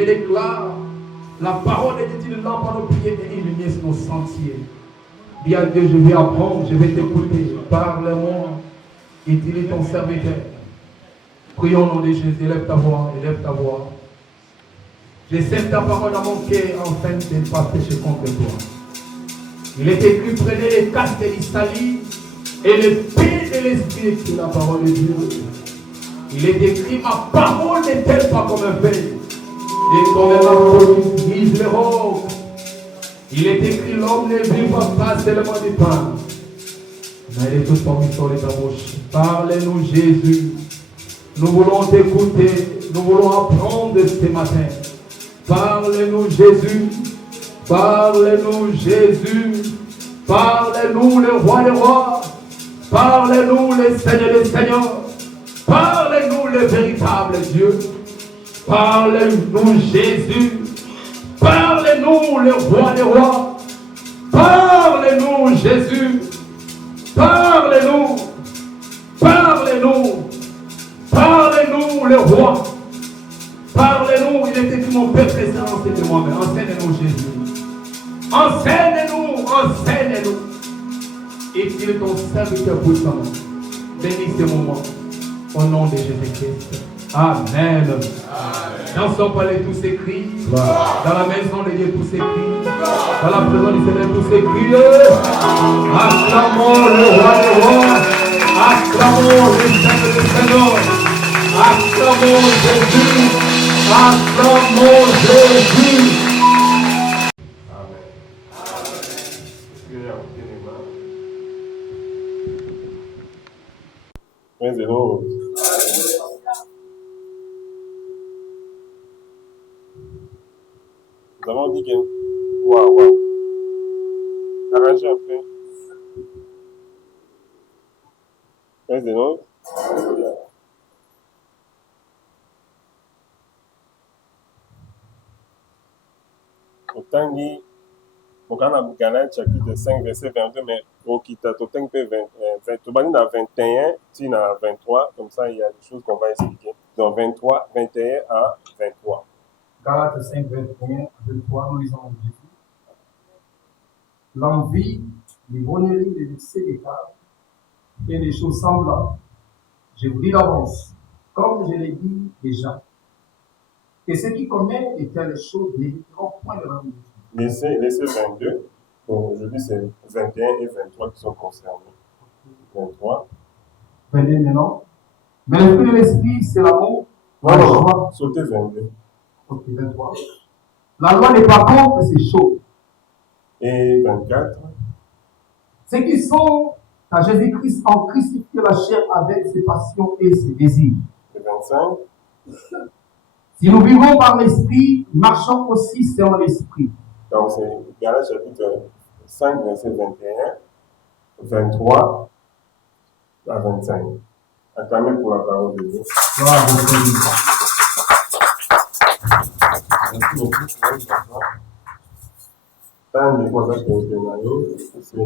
fait l'éclat. La parole est une lampe à nos pieds et une lumière sur nos sentiers. Dis à Dieu, je vais apprendre, je vais t'écouter. Parle-moi. Utilise ton serviteur. Prions au nom de Jésus. Élève ta voix, élève ta voix. Je sème ta parole dans mon cœur afin de ne pas pécher contre toi. Il est écrit, prenez les casques et les salis et les paix de l'esprit qui est la parole de Dieu. Il est écrit, ma parole n'est-elle pas comme un pain et comme un arbre qui brise les rocs. Il est écrit, l'homme ne vivra pas seulement du pain, mais de toute formation de ta bouche. Parle-nous, Jésus. Nous voulons t'écouter. Nous voulons apprendre ce matin. Parle-nous, Jésus. Parle-nous, Jésus. Parle-nous, le roi des rois. Parle-nous, le Seigneur des seigneurs. Parle-nous, le véritable Dieu. Parle-nous, Jésus. Parle-nous, le roi des rois. Parle-nous, Jésus. Parle-nous. Parle-nous. Parle-nous, le roi. Parle-nous. Il est écrit, mon Père présent, enseigne-moi. Enseigne-nous, Jésus. Enseigne-nous. Enseigne-nous. Et qu'il est ton serviteur puissant. Bénis ce moment. Au nom de Jésus-Christ. Amen. Dans son palais, tout s'écrit. Dans la maison de Dieu, tout s'écrit. Dans la présence du Seigneur, tout s'écrit. Acclamons le roi des rois. Acclamons le Seigneur des seigneurs. Acclamons Jésus. Acclamons Jésus. Praise the Lord. Nous avons dit que, waouh, arrangez un peu. Praise the Lord. Autant dit, au Galates chapitre 5, verset 22, mais au Kita, autant que 20, tu vas dans 21, tu dans 23, comme ça il y a des choses qu'on va expliquer. Donc 23, 21 à 23. Galates 5, 21, 23, nous lisons en Jésus. L'envie, les bonneries, les excès d'état et les choses semblables. Je vous dis d'avance, comme je l'ai dit déjà, que ceux qui commettent de telles choses n'hésiteront point de l'envie. Laissez 22. Donc aujourd'hui c'est 21 et 23 qui sont concernés. 23. 22 maintenant. Mais le fruit de l'esprit, c'est l'amour. Non, sautez 22. Ok, 23. La loi n'est pas contre ces choses. Et 24. Ceux qui sont à Jésus-Christ en crucifié la chair avec ses passions et ses désirs. Et 25. Si nous vivons par l'esprit, marchons aussi selon l'esprit. Donc c'est Galates chapitre 5, verset 21, 23 à 25. Acclamez pour la parole de Dieu. Merci beaucoup. Tant de fois que vous avez c'est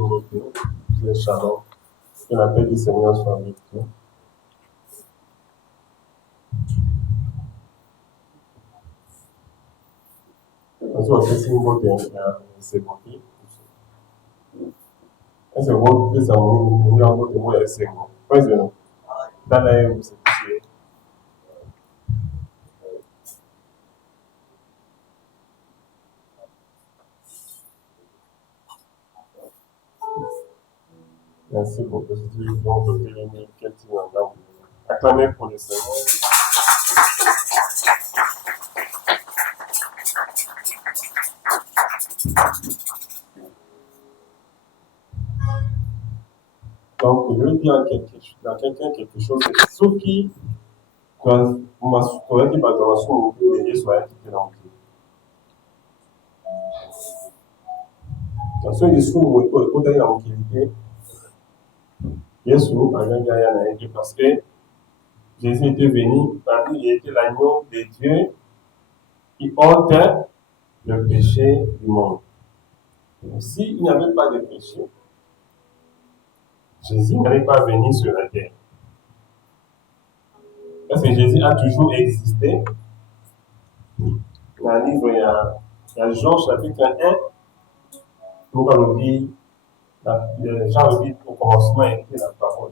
le shalom. Que la paix du Seigneur soit avec vous. Esse não tem esse aqui. Esse é o que essa mulher não tem mais esse não. Pois é, não. Dá lá eu você dizer. Merci beaucoup. Je dis bon de télémédier quel type d'endroit. Acclamez pour le Seigneur. Donc, je veux dire à quelqu'un quelque chose, c'est ce qui, quand vous m'avez dit, dans la source, vous pouvez soit équipé dans le dans ce qui est sous, vous pouvez aller dans le Yesu a parce que Jésus était venu, parmi il était l'agneau de Dieu qui ôte le péché du monde. Donc, s'il n'y avait pas de péché, Jésus n'allait pas venir sur la terre. Parce que Jésus a toujours existé. Dans le livre, il y a Jean chapitre 1, où on nous dit, Jean nous dit au commencement était la parole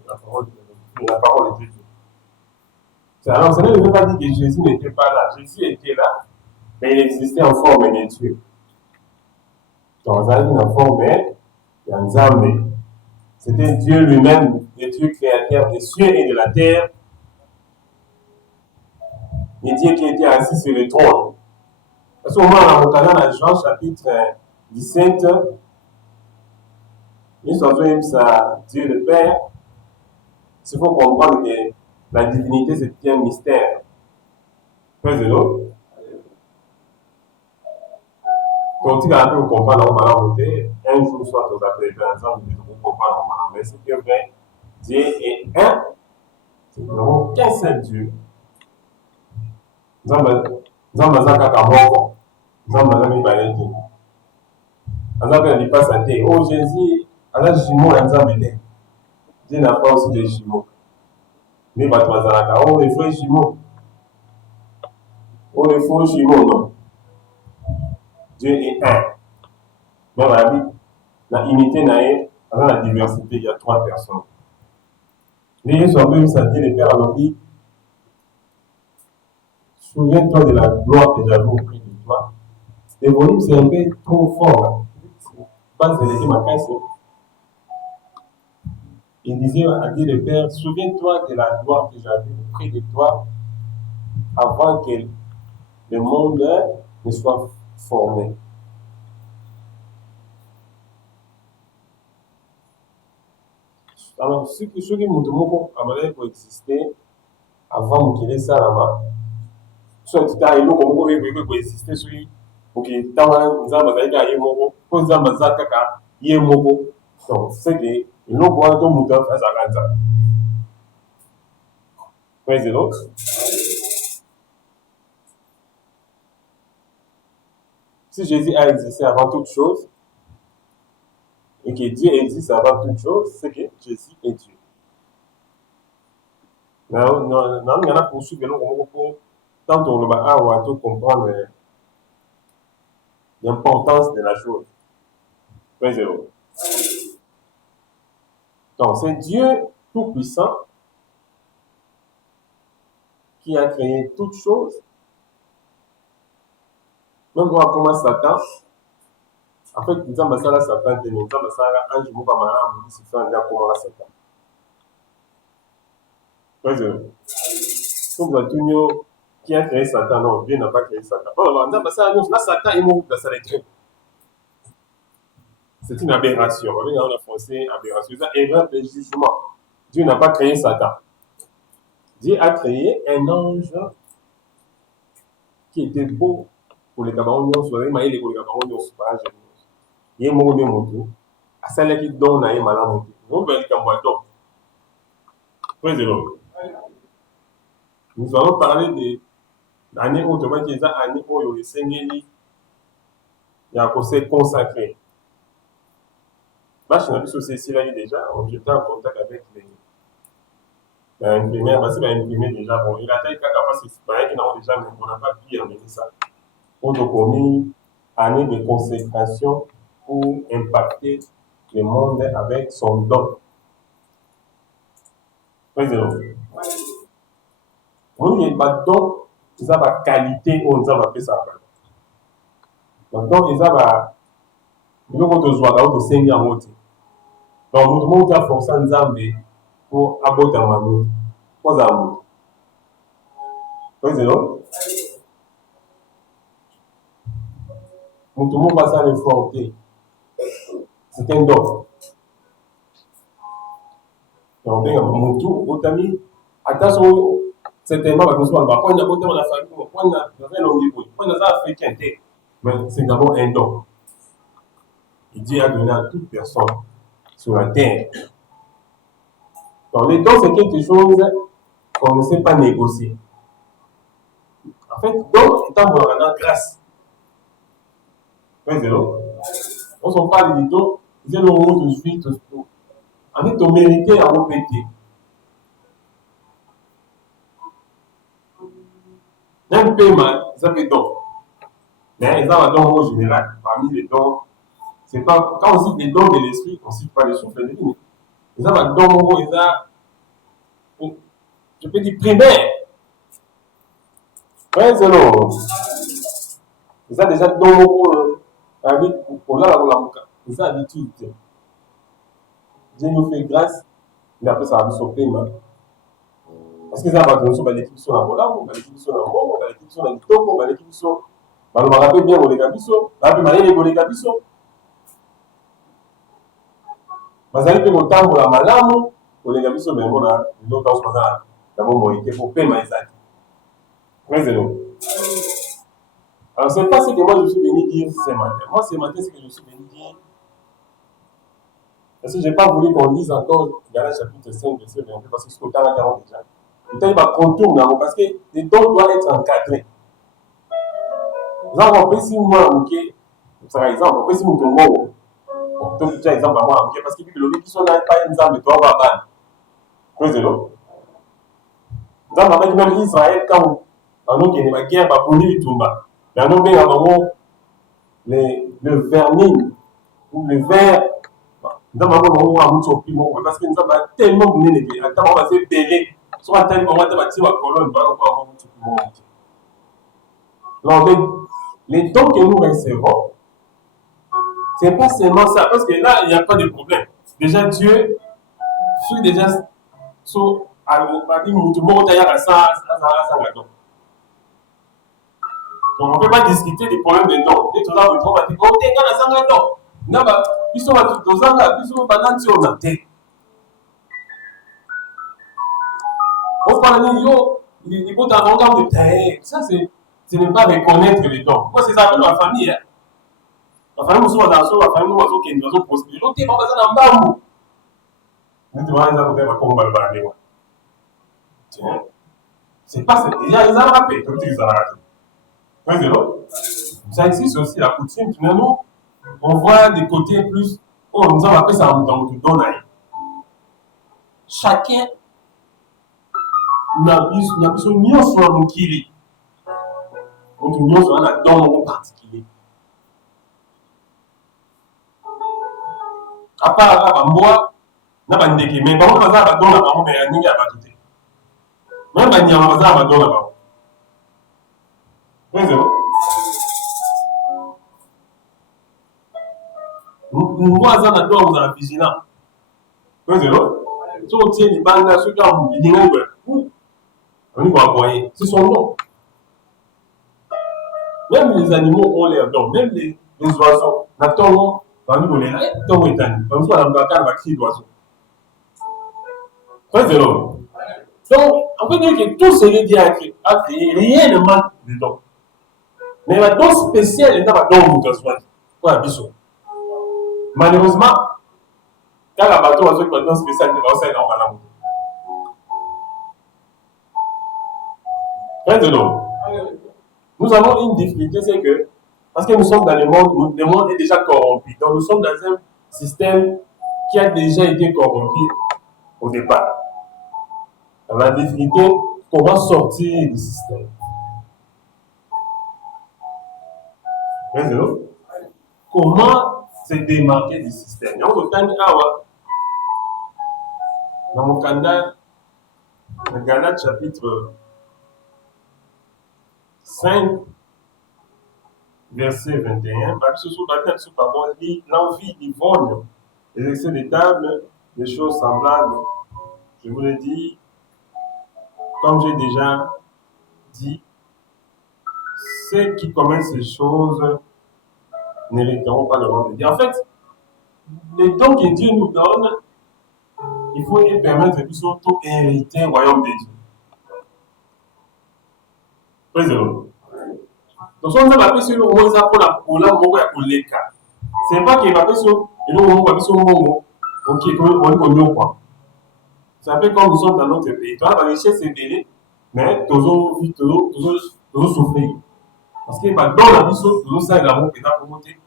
était Dieu. Alors, ça ne veut pas dire que Jésus n'était pas là. Jésus était là, mais il existait en forme de Dieu. Dans la forme de Nzambe. C'était Dieu lui-même, le Dieu créateur des cieux et de la terre. Le Dieu qui était assis sur le trône. Parce qu'au moins, dans Jean chapitre 17, il s'adresse à Dieu le Père. Il faut comprendre que la divinité, c'est un mystère. Praise the Lord. Donc, tu vas un peu comprendre, on va monter. Un jour, soit vous appelez ensemble, vous comprendre, mais c'est que vrai. Dieu est un. Nous n'avons qu'un seul Dieu. Nous avons un cacamoco. Nous avons un balèque. Nous avons un pas santé. Oh Jésus, alors jumeau, nous avons des. Dieu n'a pas aussi des jumeaux. Mais bah, toi, oh, les frères jumeaux. Oh, les faux jumeaux, non. Dieu est un. Dans la Bible, dans l'unité, dans la diversité, il y a 3 personnes. Les gens même santé, les pères ont dit, souviens-toi de la gloire que j'avais auprès de toi. Le volume, c'est un peu trop fort. Je pense que c'était ma caisse. Il disait à Dieu le Père, souviens-toi de la gloire que j'avais auprès de toi avant que le monde ne soit formé. Alors, ceux qui m'ont amené pour exister avant qu'il ait ça là-bas, soit tu as eu pour exister, celui ok, tant nzamba zaika yemoko, ko nzamba zakaka yemoko. Donc, c'est que l'on voit tout le monde faire ça comme ça. Praise the Lord. Si Jésus a existé avant toute chose, et que Dieu existe avant toute chose, c'est que Jésus est Dieu. Non, il y en a pour suivre tant on va comprendre l'importance de la chose. Praise the Lord. Donc, c'est Dieu tout-puissant qui a créé toutes choses. Même voir comment Satan, en fait, nous avons ça Satan, nous avons ça un jour, pas mal, on dit c'est ça, on a comment Satan. Praise the Lord. Comme tout qui a créé Satan, non, Dieu n'a pas créé Satan. Alors, nous avons ça, là, Satan est mort dans sa lettre. C'est une aberration. On a français, aberration. C'est une erreur de jugement. Dieu n'a pas créé Satan. Dieu a créé un ange qui était beau pour les Camerounais. Il est pour les Camerounais. Il est mort de mon tour. À celle qui donne à Malamouté. Nous venons de Praise the Lord. Nous allons parler de l'année où il y a année où le Seigneur il y a un conseil consacré. Je suis aussi là déjà, j'étais en contact avec les imprimeurs, parce qu'il a imprimé déjà. Bon, il a été capable de s'exprimer qu'ils n'ont déjà, mais on n'a pas pu amener ça. On a commis année de consécration pour impacter le monde avec son don. Praise the Lord. On n'y a pas de don, ils ont la qualité, on a appelé ça. Donc, ils ont besoin de s'engager en mode. Donc, nous avons forcé Nzambe pour aborder ma main. Quoi ça veut? Praise the Lord. Nous avons passé à l'effort. C'est un don. Donc, mon tour, votre ami, attention, certainement, parce que nous avons pas de la famille, on a africain, mais c'est d'abord un don. Et Dieu a donné à toute personne sur la terre. Donc, les dons, c'est quelque chose qu'on ne sait pas négocier. En fait, don est en grâce. On s'en parle du don, ils ont tout de suite. En fait, on méritait à répéter. Un paiement, ça fait don. Mais ils ont un don en général. Parmi les dons, c'est pas, quand on cite les dons de l'esprit, on ne cite pas les souffles de vie. Ils ont un don en ils ont, je peux dire primaire. Ouais, c'est long. Ils ont déjà don pour là, ils ont habitude. Dieu nous fait grâce, mais après ça va nous sauver. Parce que ça va nous sauver l'équipe sur la bola, l'équipe sur la mort, l'équipe sur la toko, l'équipe sur. Nous va rappeler bien les gabiso, la plus manière les gabiso. Bazali pe motambo la malamu, les gabiso mais on a l'autre chose là, d'abord moi il faut payer mes actes. Mais c'est long. Alors c'est pas ce que moi je suis venu dire ce matin. Moi ce matin c'est que je suis venu dire. Parce que je n'ai pas voulu qu'on lise encore Galates chapitre 5, verset 22, parce que c'est ce qu'on a 40 déjà. Il va contourner parce que les dons doivent être encadrés. Vous avez si moi, par exemple, on peut si nous tombons. On peut dire exemple à moi, parce que le qui sont là, pas exemple de toi, on va ban. Vous avez même Israël, quand on a une guerre, on va punir tout bas. Mais on a bien le vermine, ou le verre. Nous avons parce que nous avons tellement de négligé. Attends, on va se bêler. Soit à tel moment, on va tirer la colonne, les dons que nous recevons, ce n'est pas seulement ça. Parce que là, il n'y a pas de problème. Déjà, Dieu fait déjà so donc on ne peut pas discuter des problèmes de dons. Dès que tu as le droit, tu vas dire, non, ils sont à tout aux angles, ils sont pendant que on a été. On parle de yo, il faut avoir un de terre. Ça, ce n'est pas reconnaître les dons. Moi, c'est ça avec ma famille. Hein. Ma famille, nous sommes dans la famille, nous sommes qui nous avons posé. L'autre, il va passer dans le bambou. Nous devons aller dans le combat de balade. C'est pas ça. Il y a des arabes, comme tu dis, les arabes. Ça existe aussi la coutume, finalement. On voit des côtés plus. Oh, nous avons appelé ça dans le don. Chacun n'a pas son union sur un kili. Notre union sur un don particulier. À part là, moi, n'a pas de mais par contre, on va don là-bas, mais il n'y a pas tout. Même il n'y a pas de don là-bas. Oui, c'est bon. Nous voyons ça dans la vigilance. Oui, c'est bon. Si on tient les bandes là, ceux qui ont une ligne, on va envoyer. C'est son nom. Même les animaux ont leur don. Même les oiseaux. N'attendons pas. Nous, on est là. Tant est tanné. Comme ça, on va crier d'oiseaux. Oui, c'est bon. Donc, on peut dire que tout ce qui a créé, rien ne manque de don. Mais le don spécial est dans le don de l'oiseau. Pour la bichon. Malheureusement, quand la bateau a un don spécial, il va aussi dans la moto. Nous avons une difficulté, c'est que, parce que nous sommes dans le monde est déjà corrompu. Donc nous sommes dans un système qui a déjà été corrompu au départ. Donc, la difficulté, comment sortir du système. Comment se démarquer du système. Donc, autant dans mon canal, le Galates chapitre 5, verset 21, l'envie yvonne, les excès de table, des choses semblables. Je vous l'ai dit, comme j'ai déjà dit, ceux qui commettent ces choses n'hériteront pas le royaume de Dieu. En fait, les dons que Dieu nous donne, il faut les permettre de surtout hériter le royaume de Dieu. Président. Donc, si on a appelé sur le roi pour la c'est pas qu'il va appeler sur le roi ok, on y quoi. C'est un peu comme nous sommes dans notre pays. Toi, la richesse est délai, mais toujours souffrir. Parce que dans la vie, toujours ça est l'amour qui est pour monter.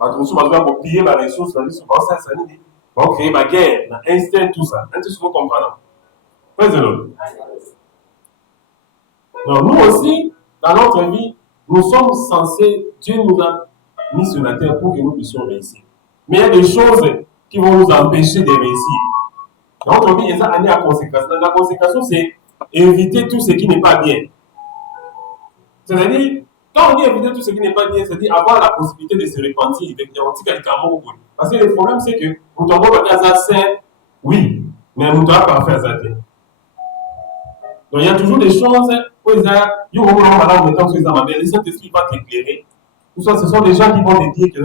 Nous sommes piller la ressource, la vie, ça va créer la guerre, l'instinct, tout ça. Un petit souvent comprendre. Président. Donc, nous aussi, dans notre vie, Nous sommes censés, Dieu nous a mis sur la terre pour que nous puissions réussir. Mais il y a des choses qui vont nous empêcher de réussir. Donc, on dit, il y a une année à consécration. La consécration, c'est éviter tout ce qui n'est pas bien. C'est-à-dire, quand on dit éviter tout ce qui n'est pas bien, c'est-à-dire avoir la possibilité de se repentir, parce que le problème, c'est que nous devons faire ça, oui, mais nous ne devons pas faire ça. Donc, il y a toujours des choses où les Saint-Esprit va t'éclairer. Tout ça, ce sont des gens qui vont te dire que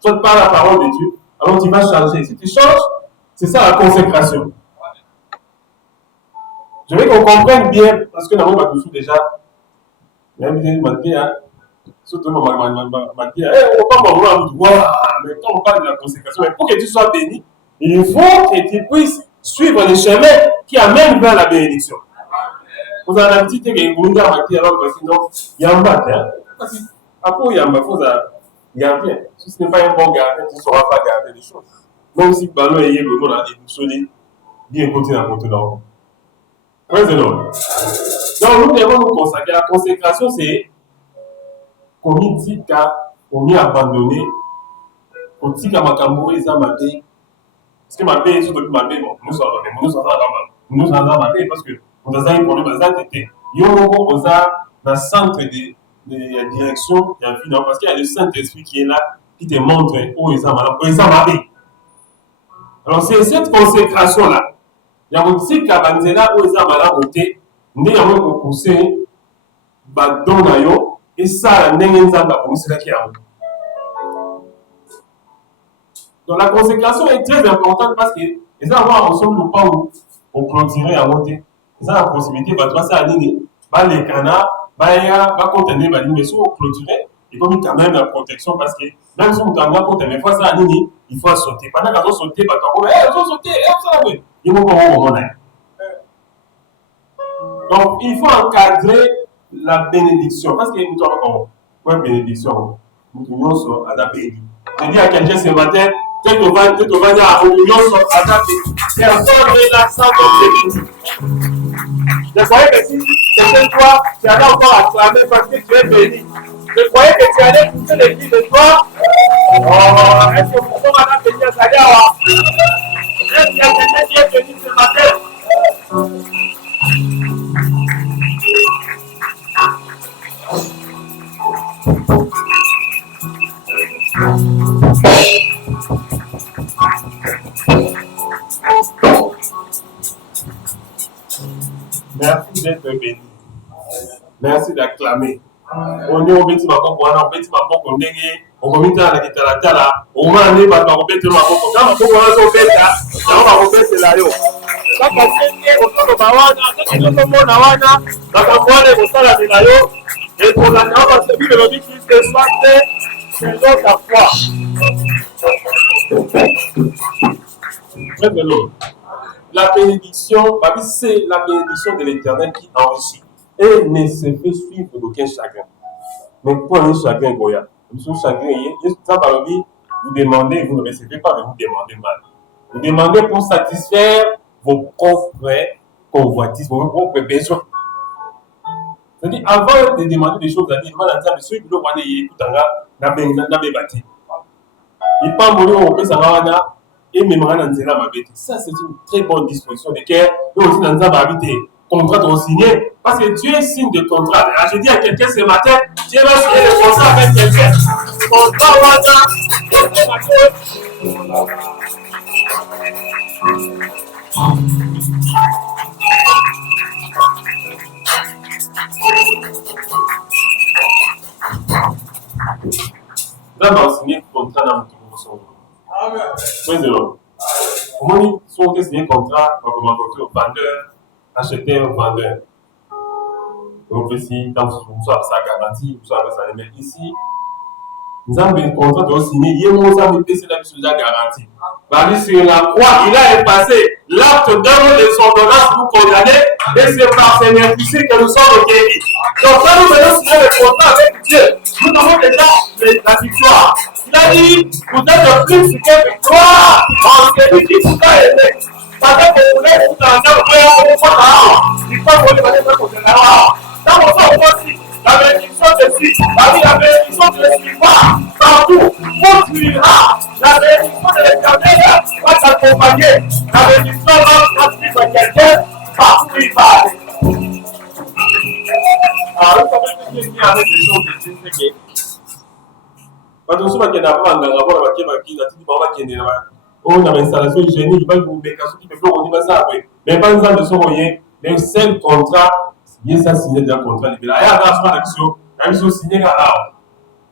soit par la parole de Dieu, alors tu vas changer. Si tu changes, c'est ça la consécration. Je veux qu'on comprenne bien, parce que nous avons toujours déjà, même si surtout mais quand on parle de la consécration, mais pour que tu sois béni, il faut que tu puisses suivre le chemin qui amène vers la bénédiction. Vous avez un petit truc et vous avez alors sinon il y a un matin. Parce que après il y a un faut garder. Si ce n'est pas un bon gardien, tu ne sauras pas garder les choses. Même si le ballon est vraiment là, il solide, bien continuer à monter dans le Praise the Lord. Donc nous devons nous consacrer. La consécration, c'est qu'on y dit qu'on y abandonné, qu'on dit qu'à ma camoufle, ils ont maté. Parce que ma paix est surtout ma paix, bon, nous sommes ma paix parce que nous avons un problème à tête. Il y a un moment où dans le centre de direction, il y a un film, parce qu'il y a le Saint-Esprit qui est là, qui te montre où ils ont ma paix. Alors c'est cette consécration-là. Il y a un petit cabanzela où ils ont ma côté, mais il y a un poussé, et ça, il y a un poussé qui a. Donc la consécration est très importante parce que les avoir ensemble pas où clôturer à monter. Ils ont la possibilité de passer à l'île, les canards, va contenir les mais si on clôturer, il faut quand même la protection parce que même si on a contenir, mais fois ça à l'île, il faut sauter. Pendant qu'ils ont sauté, ils ont sauté, ils vont pas au moment. Donc il faut encadrer la bénédiction parce que nous avons une bénédiction. Nous devons à la bénédiction. Je dis à quelqu'un ce matin, peut-être on va dire à l'union sur la personne relaxant comme béni. Je croyais que si c'était toi, tu allais encore acclamer parce que tu es béni. Je croyais que tu allais pousser les filles de toi. Oh, est-ce que vous pouvez madame béni à Sagawa? Est-ce qu'il y a quelqu'un qui est béni ce matin? Merci d'être béni. Merci d'acclamer. On est au petit mako, on a au petit mako, on est au comité à la guitare, on va aller par le petit mako. Quand on va au bête, on va au bête là. Quand on est au top de Bawana, quand on est au Bawana, quand on va aller au Sala de Layo, et pour la nave à celui de l'objet qui se passe, c'est l'autre foi. Très bien. La bénédiction, c'est la bénédiction de l'Éternel qui enrichit et ne se fait suivre d'aucun chagrin. Mais pour un chagrin, Goya, nous chagrin, vous demandez, vous ne recevez pas, mais vous demandez mal. Vous demandez pour satisfaire vos propres convoitises, vos propres besoins. C'est-à-dire, avant de demander des choses, vous allez demander à ça, monsieur, vous devez écouter un bâti. Il pas mourir au Pessawana. Et même ça, c'est une très bonne disposition de cœur. Nous aussi, dans nos habiter, contrat ont signé. Parce que Dieu signe des contrats. Alors, je dis à quelqu'un ce matin, Dieu va signer le contrat avec quelqu'un. Contrat, là, on va signer le contrat dans notre monde. Amen. Praise the Lord. Comment ils sont signé un contrat pour rencontrer au vendeur, acheter au vendeur. Donc ici, quand vous savez ça garantie, vous savez ça mais ici, nous avons un contrat de signer, il y a un contrat de c'est la mission garantie. Parce sur la croix, il a effacé l'acte d'œuvre de son ordonnance pour condamner, et c'est par ses bénéfices que nous sommes guéris. Donc quand nous venons signer le contrat avec Dieu, nous avons déjà la victoire. Il a dit, vous êtes plus que victoire en celui qui vous a aidé. Parce que vous voulez vous entendre, il faut vous dire, dans votre aussi, La bénédiction te suit. La bénédiction te suivra partout. Où tu iras. La bénédiction de l'Éternel va t'accompagner. La bénédiction va suivre quelqu'un partout où il va aller. Alors, vous savez ce qui avec les choses de Dieu, c'est que quand on se voit qu'il y a pas un rapport avec qui on a une installation hygiénique, pas vous mais quand qui peut on dit ça après. Mais pas exemple de son moyen, mais seul contrat, bien ça signé déjà contrat libéral. Il y a un action, la mission signée là.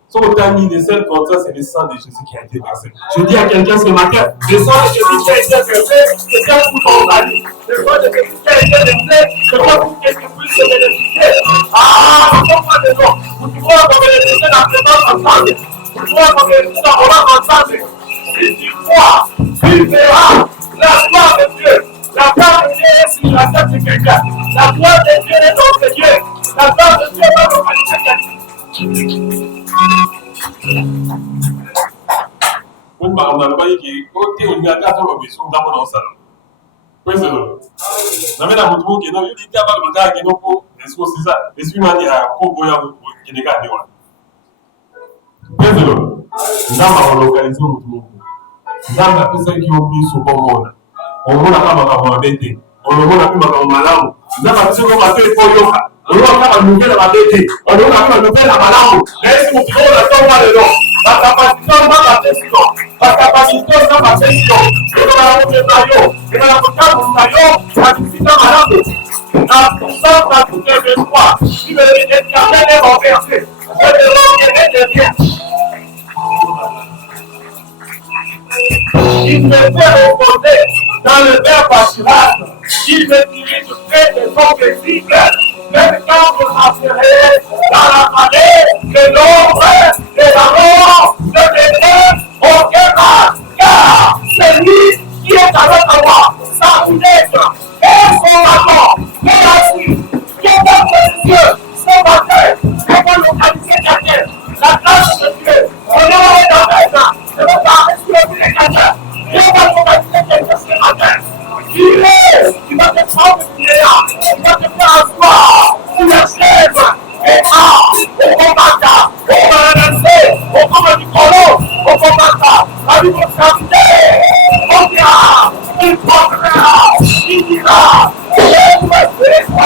Son terme de seul contrat, c'est le sang de Jésus qui a été versé. Je dis à quelqu'un ce matin, le sang de Jésus qui a été versé, c'est bien pour ton mari. Le sang de Jésus qui a été versé, c'est bien pour que tu puisses se bénéficier. Ah, ne comprends pas de nom. Vous pouvez vous bénéficier dans le temps ensemble. Vous pouvez vous bénéficier dans le temps ensemble. Si tu crois, tu verras la gloire de Dieu. La gloire de Dieu est sur la tête de quelqu'un. La gloire de Dieu est dans tes yeux. La gloire de Dieu va localiser quelqu'un. On m'a dit que côté on y a 4 ans de son dans le salon. Praise the Lord. Na mena mutu ke no yuli ka ba mata ke no ko esko sisa esu mani a ko boya ke de ka de wa. Praise the Lord. Ndama wa localiser mutu mo. Ndama pesa ki o bi so ko mona. On mona kama ba bete. On mona kama ba malamu. Ndama pesa ko ba te ko yoka. On mona kama nouvelle ba bete. On mona kama nouvelle ba malamu. Laisse mutu ko la tomba le don. La capacité de la décision, la capacité de la décision, et dans la maillot, et dans la maillot, la décision malade, la puissance à toutes les fois, qui veut l'éternel est renversé, c'est le nom de Dieu. Il me fait reposer dans le verre pâturage, il me dirige près des eaux paisibles, même quand vous m'appelez dans la vallée de l'ombre de la mort, de l'éternel, aucun mal, car c'est lui qui est avec moi, sa fenêtre et son matin, et la suite, qui est dans les yeux, son matin, et pour localiser quelqu'un, la grâce de Dieu, on est dans la main, et on va respirer quelqu'un, et on va localiser quelqu'un ce matin. Il va te prendre le là, il va te faire asseoir sur la chaise, et au combat, au balancer, au combat du colon, au combat, la vie de santé, on dira, il prendra, il dira, il va se faire, on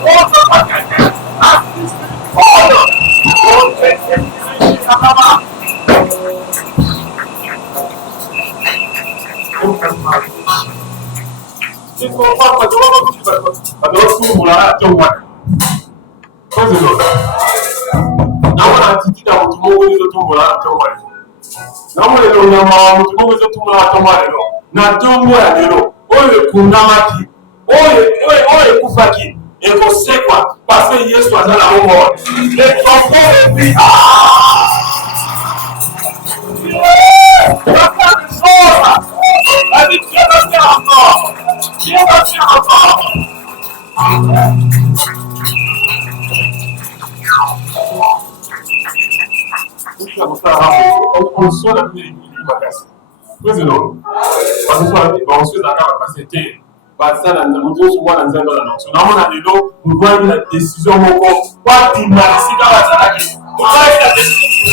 ne va pas quelqu'un, on fait la il faut pas que tu vas la tomber. Praise the Lord. Now when I teach you about tomorrow, you don't tomorrow la tomber. Now when you know now, tomorrow you tomorrow la tomber. Na tomber lelo. Oye kunamaki. Oye kufaki. Et vous savez quoi? Parce que Yesu a dans la mort. Les tombeaux de vie. La fin du jour. La vie Dieu va faire encore. Dieu va faire encore. On soit la vie du bagage. Praise the Lord. Parce que on se la capacité. Parce que nous devons souvent dans un dans l'autre. Nous avons lelo, nous voyons la décision mon corps. Quoi qu'il m'a dit dans la salle. On va la décision.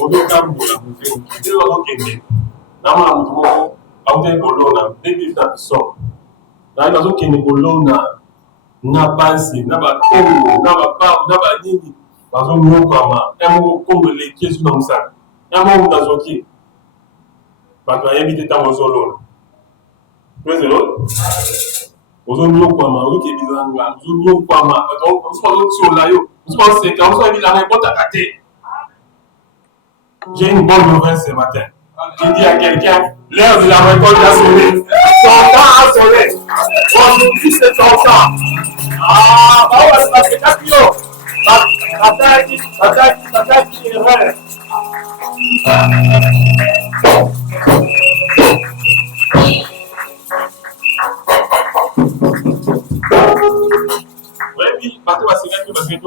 Odo kam bola mute o kile wa kende na ma mutumo awte bolona baby na so na ina zo kende bolona na bansi na ba kongo na ba nini bazo moko ama emo kongo le kesu na musa emo ndazo ki ba to ayebite ta mozo lona praise the Lord ozo moko ama ozo ke bizanga ozo moko ama donc on se pose sur la yo on se pose c'est quand on se la réponse à caté. J'ai une bonne nouvelle ce matin. Je dis à quelqu'un, l'heure de la récolte a sonné. Ton temps a sonné. Aujourd'hui, c'est ton temps. Ah, bah ouais, parce que t'as pio. T'as est vrai. Oui, parce que c'est quelqu'un qui va se faire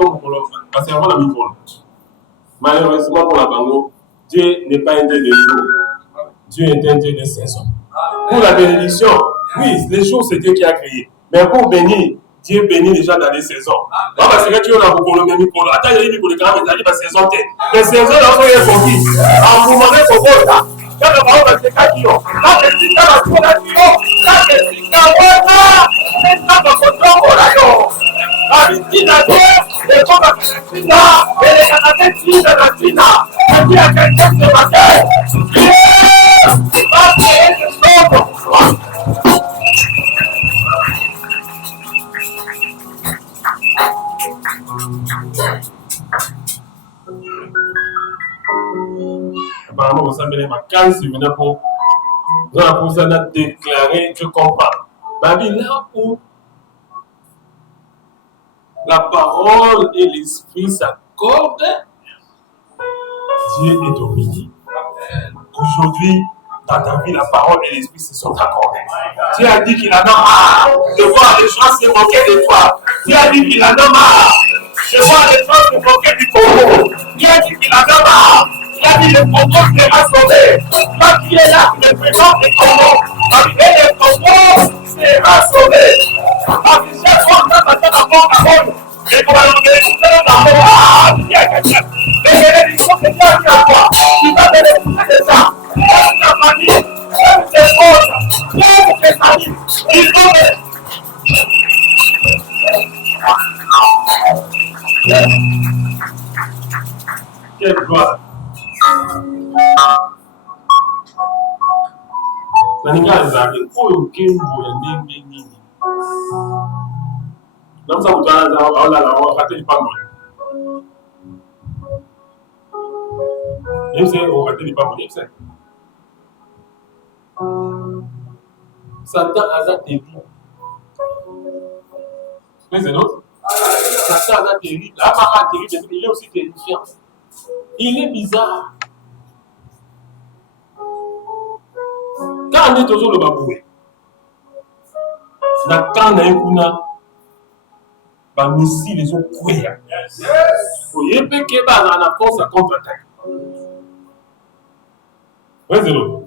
parce que avant la mi-vol. Malheureusement pour la bango, Dieu n'est pas un Dieu de jour. Dieu est un Dieu de saison. Pour la bénédiction, oui, les jours, c'est Dieu qui a créé. Mais pour bénir, Dieu bénit les gens dans les saisons. Parce que tu as beaucoup de même pour attends, il y a une pour le grand, mais il y a saison. Les saisons, là, on est compris. En mouvement, il faut voir ça. Quand le baron va se cacher, là, c'est si la fondation, là, c'est si la voix, c'est ça, le contrôle, là, la victime à terre, les gens à Palestina, et les Canadiens qui sont à la Chine, et qui a quelqu'un de ma terre. Dieu va créer des choses pour toi. Apparemment, vous savez, ma canne, si vous n'avez pas, vous avez déclaré, je comprends. Mais là où la parole et l'esprit s'accordent, Dieu est au milieu. Aujourd'hui, dans ta vie, la parole et l'esprit se sont accordés. Dieu a dit qu'il en a marre de voir les gens se moquer de toi. Dieu a dit qu'il en a marre de voir les gens se moquer du Congo. Dieu a dit qu'il en a marre. Il a dit le Congo sera sauvé. Toi qui es là, qui représente le Congo, et le Congo sera sauvé. Parce que chaque fois que ça va faire parole, et qu'on va nous donner la parole, il y a quelqu'un. Les bénédictions que Dieu a mis à toi, tu vas bénéficier de ça. Même ta famille, même tes proches, même tes amis, ils vont quelle gloire! Naninga ezali oyo nkembo ya ndenge nini namusa moto aolala okate lipambo yebise okate lipambo yebise Satan aza terrible mais c'est non Satan aza terrible amaka terrible il est aussi terrifiant il est bizarre. Quand on est toujours le baboué, quand on est kuna, ba missile les ont coué. Il peut que ba na force contre-attaque. Oui, c'est l'autre.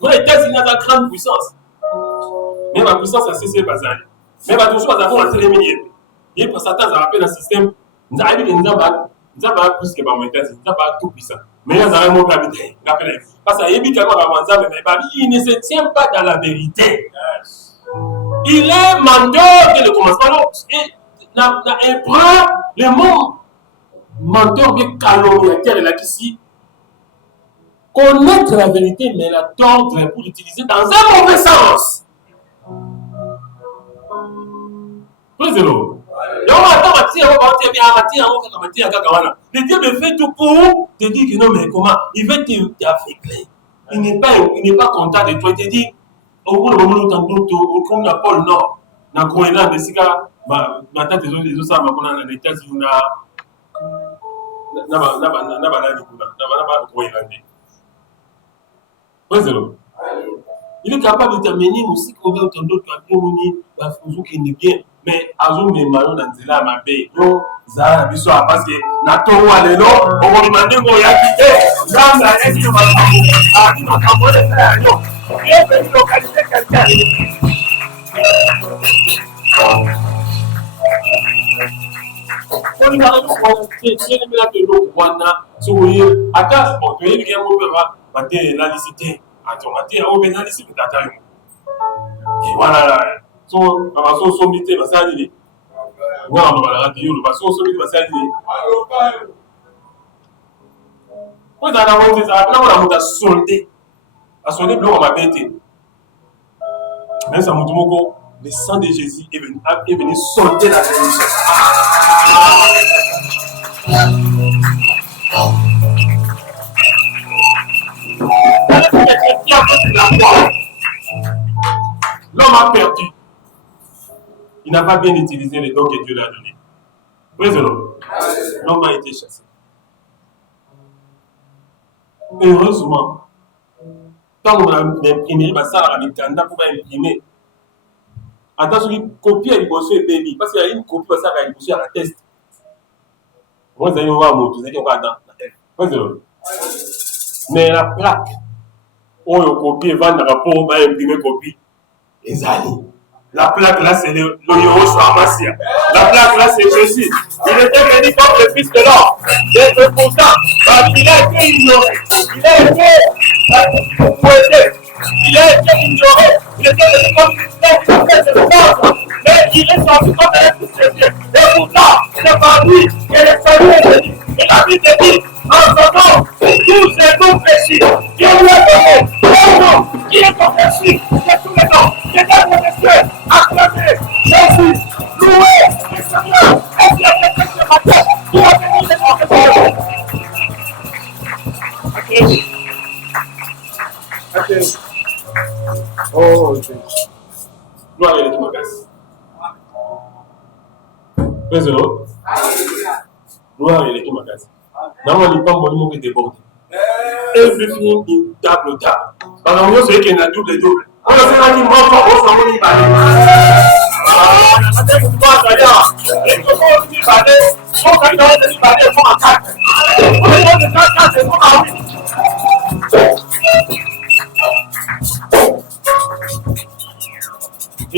Vous les tests, il a la grande puissance. Mais la puissance a cessé de baser. Mais ba toujours avoir la téléminière. Il pour Satan ça rappelle un système. Nous avons dit nous avons plus que par méthode, nous avons tout puissant. Mais nous avons mon capitaine, parce qu'il il ne se tient pas dans la vérité. Il est menteur dès le commencement. Et dans l'hébreu, le mot menteur bien calomniateur est là ici. Connaître la vérité, mais la tordre pour l'utiliser dans un mauvais sens. Président. Le Dieu me fait tout pour te dire que non, mais comment? Il veut t'affecter. Il n'est pas content de toi. Il te dit, au bout de moment où comme la pôle Nord, dans le Groenland, les Sika, ma tante, les autres, ça m'a connu dans les États-Unis, il est capable de t'amener aussi qu'on a autant d'autres la fonction qui n'est bien. Mais Azou me maillot dans Zela ma paix. Yo, Zara Bissot parce que Nato Walelo, on va demander qu'on y a quitté. Dans la haine de ma femme, a dit ma femme de faire yo. Il est venu localiser quelqu'un. On va voir si il y a de l'eau, sourire. Attends, bon, tu es bien mauvais, matin, la licité. Attends, matin, on va la licité, t'attends. Et voilà. So sommité va s'allier. Non, on va la radio, on va sommité va s'allier. Quand on a monté ça, on a monté à solder. À solder, on va bêter. Mais ça monte beaucoup. Le sang de Jésus est venu solder la révolution. L'homme a perdu. Il n'a pas bien utilisé les dons que Dieu lui a donnés. L'homme a été chassé. Heureusement, quand on a imprimé, ça a pour imprimer. Attention, il copie et il bosse et baby. Parce qu'il y a une copie, ça va être à la test. Moi, vous allez voir mon, vous allez voir dans la tête. Mais la plaque, on a copié, vendre rapport, on va imprimer copie. Ezali. La plaque là, c'est le Yoro Swarmasia. La plaque là, c'est ceci. Il était venu comme le fils de l'or. Et pourtant, il a été ignoré. Il a été fouetté. Il a été ignoré. Il était venu comme Christ. Mais il est sorti comme un fils de Dieu. Et pourtant, c'est par lui que les saluts est venu. Et la Bible dit, en son nom, tous les noms péchés. Dieu lui a donné un nom qui est au-dessus de tous les noms. C'est un nom de Dieu. Acclamez Jésus, loué le Seigneur. Et Dieu a fait ce matin. Dieu a béni les noms de Dieu. Ok. Oh, ok. Gloire à Dieu, ma grâce. Praise the Lord. Gloire à Dieu, ma grâce. Now, on n'est pas bon, on est débordé. Everything in double. Parce que c'est qu'il y a double. On a fait un petit mot, on s'en va y parler.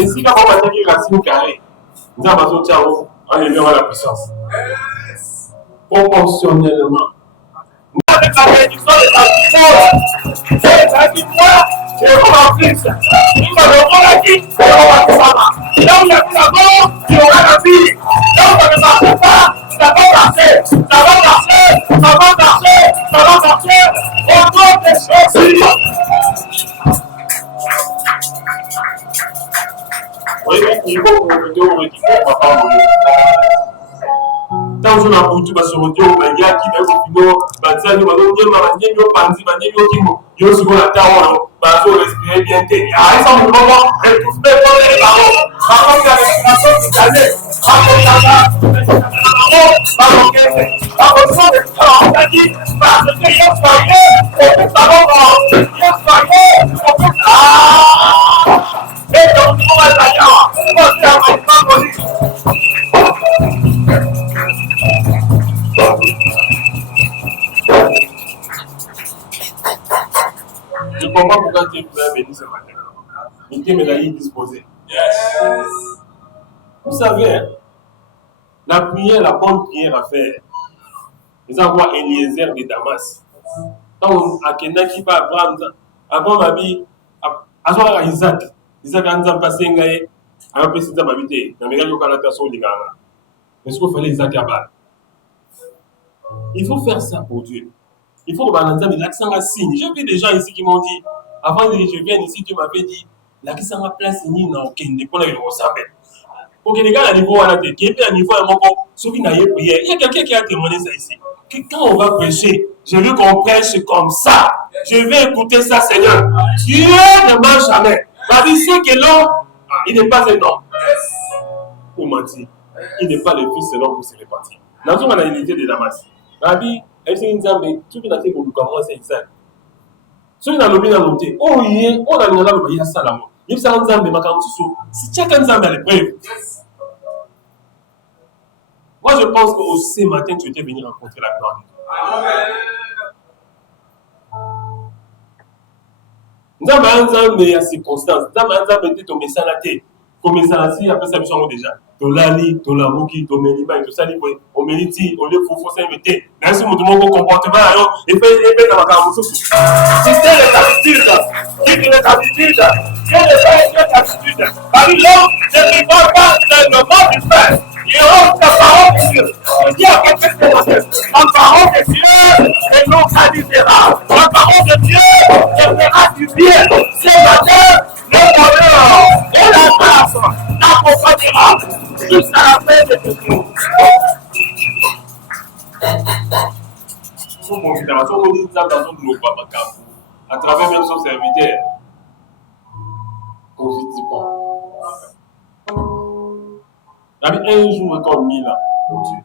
Ainsi qu'à voir la racine carrée, nous avons sorti en élevant la puissance. Proportionnellement. Avec la bénédiction de la victoire, et on va plus. Il va le rendre la vie, et on va tout ça. Là où il y a plus la mort, il y aura la vie. Là où ça ne marche pas, ça va marcher. Ça va marcher, ça va marcher, ça va marcher. Au nom de Jésus. Oui, il faut qu'on va pas mourir. Tant que na butu basorodie obanyaki bakino bazali bazonyema banyemi opanzi banyemi okimo yo sikola taolo bazo respirer bien te ya esa mo mo étouffer pour les barons avant que la respiration s'installe avant parce que yo soyez au salon yo soyez et donc on va d'ailleurs on va pas je ne comprends pas pourquoi Dieu vous a béni ce matin. Il était médaillé disposé. Yes. Vous savez, hein, la prière, la bonne prière à faire. Nous avons Eliezer de Damas. Quand à Kenaki va Abraham a dit, à Isaac. Isaac a passé un gars, un peu de m'habiter. Dans mes gars, il y a une personne qui est mais ce qu'il fallait Isaac Abba. Il faut faire ça pour Dieu. Il faut que l'accent à signe. J'ai vu des gens ici qui m'ont dit, avant que je vienne ici, tu m'avais dit, l'accent à place signe n'a aucun dépôt, il ressemble. Pour que les gars à niveau à la tête, qui est à niveau à mon corps, ceux qui n'ont pas prié, il y a quelqu'un qui a témoigné ça ici. Que quand on va prêcher, je veux qu'on prêche comme ça. Je vais écouter ça, Seigneur. Dieu ne ment jamais. Parce que c'est que l'homme, il n'est pas un homme. Pour mentir, il n'est pas le fils de l'homme pour se répartir. Dans la unité de Damas, Rabbi, tout qui n'a été pour nous comment c'est ça. Ceux qui n'ont pas noté, oh, on a mis ça là. Il s'est rendu à si chacun nous a l'épreuve. Moi, je pense qu'au ce matin, tu étais venu rencontrer la gloire de Dieu. Nous avons des circonstances. Nous avons été tombé ça la tête. Comme ça, après ça, nous sommes déjà. Tolali, Tolamuki, Tomeliba, tout ça, on mérite, on les faut s'inviter. Là, si nous demandons mon comportement, il fait dans ma carte. Si c'est les habitudes, qui est les habitudes, qui est les habitudes. Par exemple, je ne vois pas le nom du Père. Il y aura la parole de Dieu. Je dis à quelqu'un de la parole de Dieu et non ça différent. La parole de Dieu fera du bien. Ce matin, le bonheur et la grâce t'accompagnera jusqu'à la fin de tes jours. Son considération, on dit ça dans son global à travers même son serviteur. Positivement. Un jour est comme 1000 ans pour Dieu.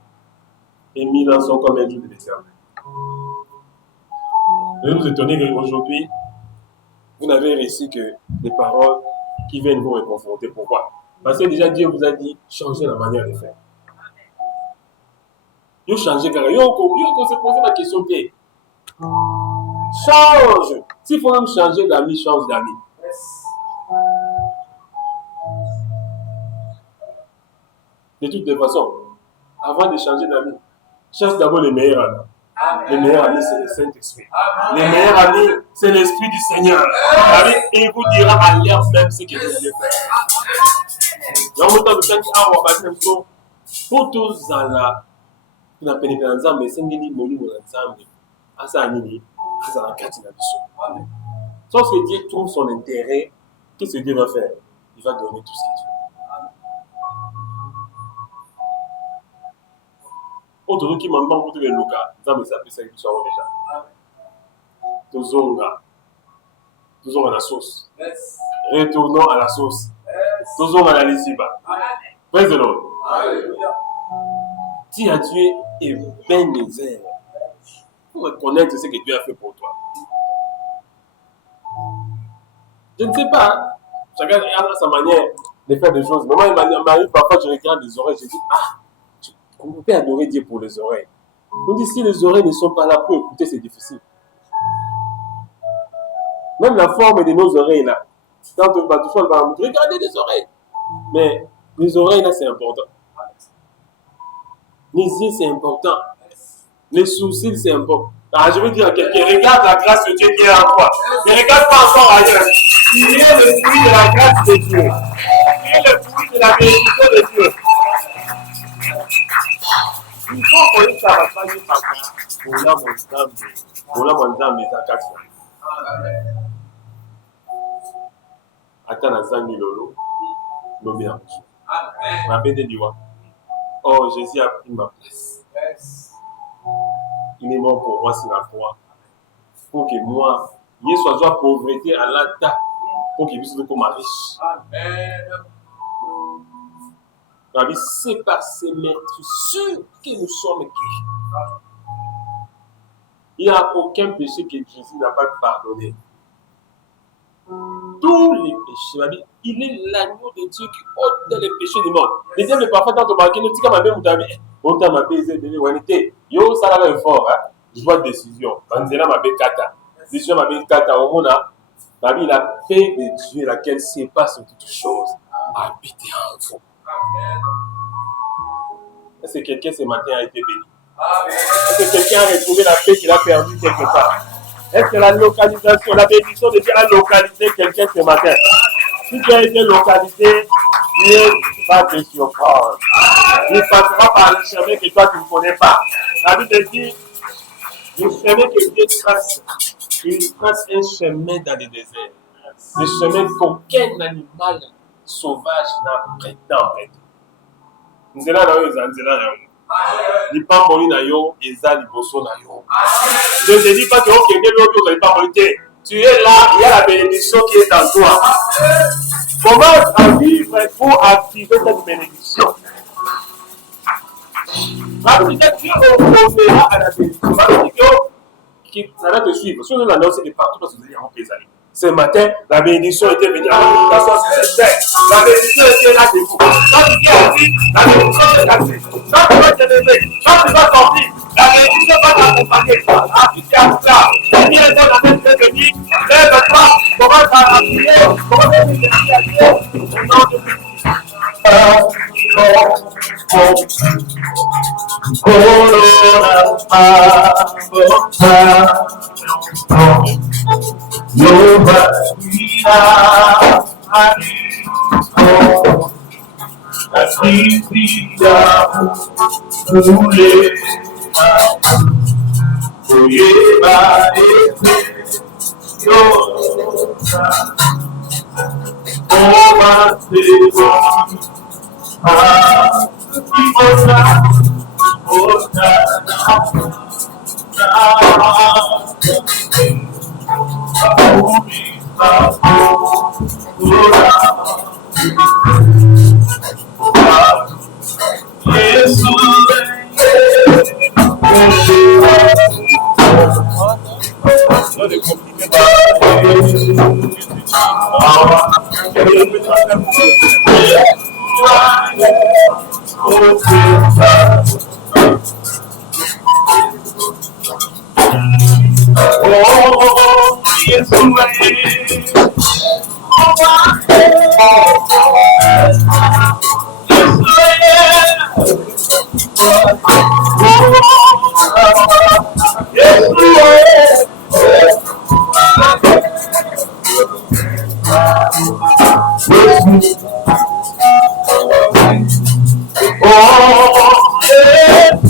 Et 1000 ans sont comme un jour de l'éternel. Vous allez vous étonner qu'aujourd'hui, vous n'avez réussi que les paroles qui viennent vous réconforter. Pourquoi? Parce que déjà Dieu vous a dit changer la manière de faire. Vous changez car vous se posez la question qui est Change. S'il faut même changer d'amis, change d'amis. De toutes les façons, avant de changer d'amis, cherche d'abord les meilleurs amis. Les meilleurs amis, c'est le Saint-Esprit. Les meilleurs amis, c'est l'Esprit du Seigneur. Et il vous dira à l'heure même ce que vous allez faire. Donc, pour tous là, on a pénétré dans Nzambe, c'est une moni dans Nzambe. Asa nini, asa na kati na biso. Lorsque Dieu trouve son intérêt, qu'est-ce que Dieu va faire? Il va donner tout ce qu'il veut. Autour qui m'en manque pour les locaux, Nzambe s'appelle ça qui sont déjà. Tozonga à la sauce. Retournons à la sauce. Tozonga à la lisiba. Praise the Lord. Dis à Dieu et ben les airs. Pour reconnaître ce que Dieu a fait pour toi. Je ne sais pas, chacun a sa manière de faire des choses. Mais moi, il m'arrive parfois, je regarde les oreilles, je dis, on peut adorer Dieu pour les oreilles. On dit, si les oreilles ne sont pas là pour écouter, c'est difficile. Même la forme de nos oreilles, là, quand on va toucher, on va montrer, regardez les oreilles. Mais les oreilles, là, c'est important. Les yeux, c'est important. Les sourcils, c'est important. Alors, je veux dire à quelqu'un, regarde la grâce de Dieu qui est en toi. Ne regarde pas encore ailleurs. Tu es le fruit de la grâce de Dieu. Tu es le fruit de la bénédiction de Dieu. Il faut qu'on ça va pas dire par là. Pour la montagne, mais à 4 fois. Attends, la zangi lolo. L'obé en dessous. Ma bête de diwa. Oh, Jésus a pris ma place. Il est mort pour moi sur la croix. Pour que moi, il soit pauvreté à l'ata. Pour qu'il puisse être comme riche. La vie, c'est par ces maîtres sûrs que nous sommes guéris. Il n'y a aucun péché que Jésus n'a pas pardonné. Tous les péchés, la vie, il est l'agneau de Dieu qui ôte les péchés du monde. Les diables, parfois, dans ton banquier, nous disent que ma mère vous a dit, on t'a ma baisé, yo, ça va fort, je vois décision. Banzela m'a fait kata. Décision m'a fait kata. Au monde, la vie, la paix de Dieu, laquelle s'épasse sur toutes choses, habiter en vous. Est-ce que quelqu'un ce matin a été béni? Est-ce que quelqu'un a retrouvé la paix qu'il a perdue quelque part? Est-ce que la localisation, la bénédiction de Dieu a localisé quelqu'un ce matin? Si tu as été localisé, Dieu va te surprendre. Il passera par le chemin que toi tu ne connais pas. La Bible dit, le chemin que Dieu trace, il trace un chemin dans le désert. Le chemin qu'aucun animal sauvage n'a prétend. Nzela na yo eza nzela na yo. Lipamboli na yo eza liboso na yo. Je ne te dis pas que okende l'autre lipamboli te. Tu es là, il y a la bénédiction qui est en toi. Commence à vivre pour activer cette bénédiction. Peut-être qu'on verra à la bénédiction. Qui va te suivre. Si on a annoncé de partout parce que vous allez remplir les amis. Ce matin, la bénédiction était venue à l'habitation sur cette terre. La bénédiction était là de vous. Quand tu es assis, la bénédiction est cassée. Quand tu vas te lever, quand tu vas sortir, la bénédiction va t'accompagner. Affiché à ça. Dieu est dans la tête de Dieu. Lève-toi, commence à prier, commence à prier à Dieu. Au nom de Jésus. Oh, yeah.